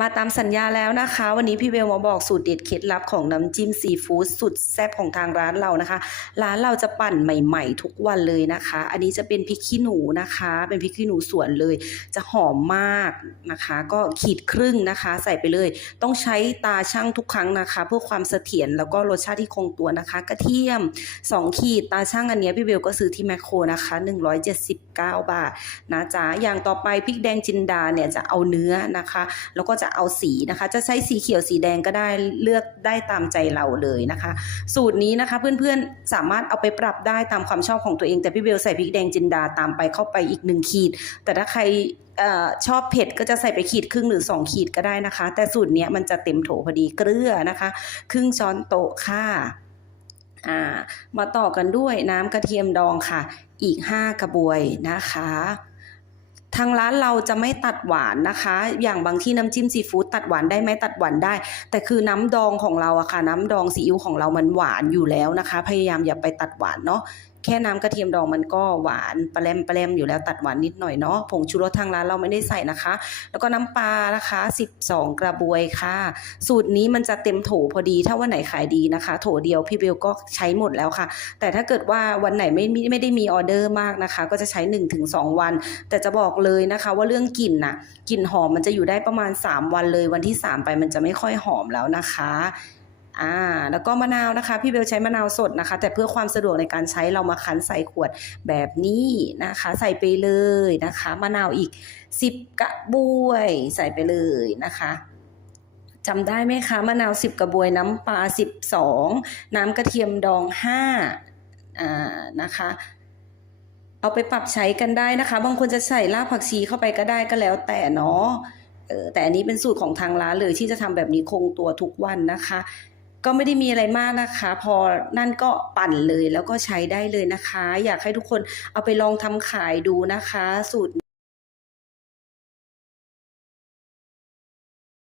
มาตามสัญญาแล้วนะคะ วันนี้พี่เบลมาบอกสูตรเด็ดเคล็ดลับของน้ำจิ้มซีฟู้ดสุดแซ่บของทางร้านเรานะคะ ร้านเราจะปั่นใหม่ๆ ทุกวันเลยนะคะ อันนี้จะเป็นพริกขี้หนูนะคะ เป็นพริกขี้หนูสวนเลย จะหอมมากนะคะ ก็ขีดครึ่งนะคะ ใส่ไปเลย ต้องใช้ตาช่างทุกครั้งนะคะ เพื่อความเสถียรแล้วก็รสชาติที่คงตัวนะคะ กระเทียม 2 ขีดตาช่างอันนี้พี่เบลก็ซื้อที่แมคโครนะคะ 179 บาทนะจ๊ะอย่างต่อไปพริกแดงจินดาเนี่ยจะเอาเนื้อนะคะ แล้วก็จะจะเอาสีนะคะ จะใช้สีเขียวสีแดงก็ได้เลือกได้ตามใจเราเลยนะคะ สูตรนี้นะคะเพื่อนๆสามารถเอาไปปรับได้ตามความชอบของตัวเอง แต่พี่เบลใส่พริกแดงจินดาตามไปเข้าไปอีกหนึ่งขีด แต่ถ้าใครออชอบเผ็ดก็จะใส่ไปขีดครึ่งหรือ 2 ขีดก็ได้นะคะ แต่สูตรเนี้ยมันจะเต็มโถพอดีเกลือนะคะ ครึ่งช้อนโต๊ะค่ะมาต่อกันด้วยน้ำกระเทียมดองค่ะ อีก 5 กระบวยนะคะ ทางร้านเราจะไม่ตัดหวานนะคะ อย่างบางที่น้ำจิ้มซีฟู้ดตัดหวานได้ไหมตัดหวานได้ แต่คือน้ำดองของเราอะค่ะน้ำดองซีอิ๊วของเรามันหวานอยู่แล้วนะคะ พยายามอย่าไปตัดหวานเนาะ แค่น้ำกระเทียมดองมันก็หวานปลาแรมปลาแรมอยู่แล้วตัดหวานนิดหน่อยเนาะผงชูรสทางร้านเราไม่ได้ใส่นะคะ แล้วก็น้ำปลานะคะ 12 กระบวยค่ะ สูตรนี้มันจะเต็มโถพอดี ถ้าวันไหนขายดีนะคะ โถเดียวพี่เบลก็ใช้หมดแล้วค่ะ แต่ถ้าเกิดว่าวันไหนไม่ไม่ได้มีออเดอร์มากนะคะ ก็จะใช้ 1-2 วัน แต่จะบอกเลยนะคะว่าเรื่องกลิ่นน่ะกลิ่นหอมมันจะอยู่ได้ประมาณ 3 วันเลยวันที่ 3 ไปมันจะไม่ค่อยหอมแล้วนะคะ อ่าแล้วก็มะนาวนะคะ พี่เบลใช้มะนาวสดนะคะ แต่เพื่อความสะดวกในการใช้เรามาคั้นใส่ขวดแบบนี้นะคะ ใส่ไปเลยนะคะมะนาวอีก 10 กระบวย ใส่ไปเลยนะคะจำได้ไหมคะมะนาว 10 กระบวยน้ำปลา 12 น้ำกระเทียมดอง5อ่านะคะเอาไปปรับใช้กันได้นะคะ บางคนจะใส่รากผักชีเข้าไปก็ได้ก็แล้วแต่เนาะแต่อันนี้เป็นสูตรของทางร้านเลยที่จะทำแบบนี้คงตัวทุกวันนะคะ ก็ไม่ได้มีอะไรมากนะคะ พอนั่นก็ปั่นเลยแล้วก็ใช้ได้เลยนะคะ อยากให้ทุกคนเอาไปลองทำขายดูนะคะ สูตร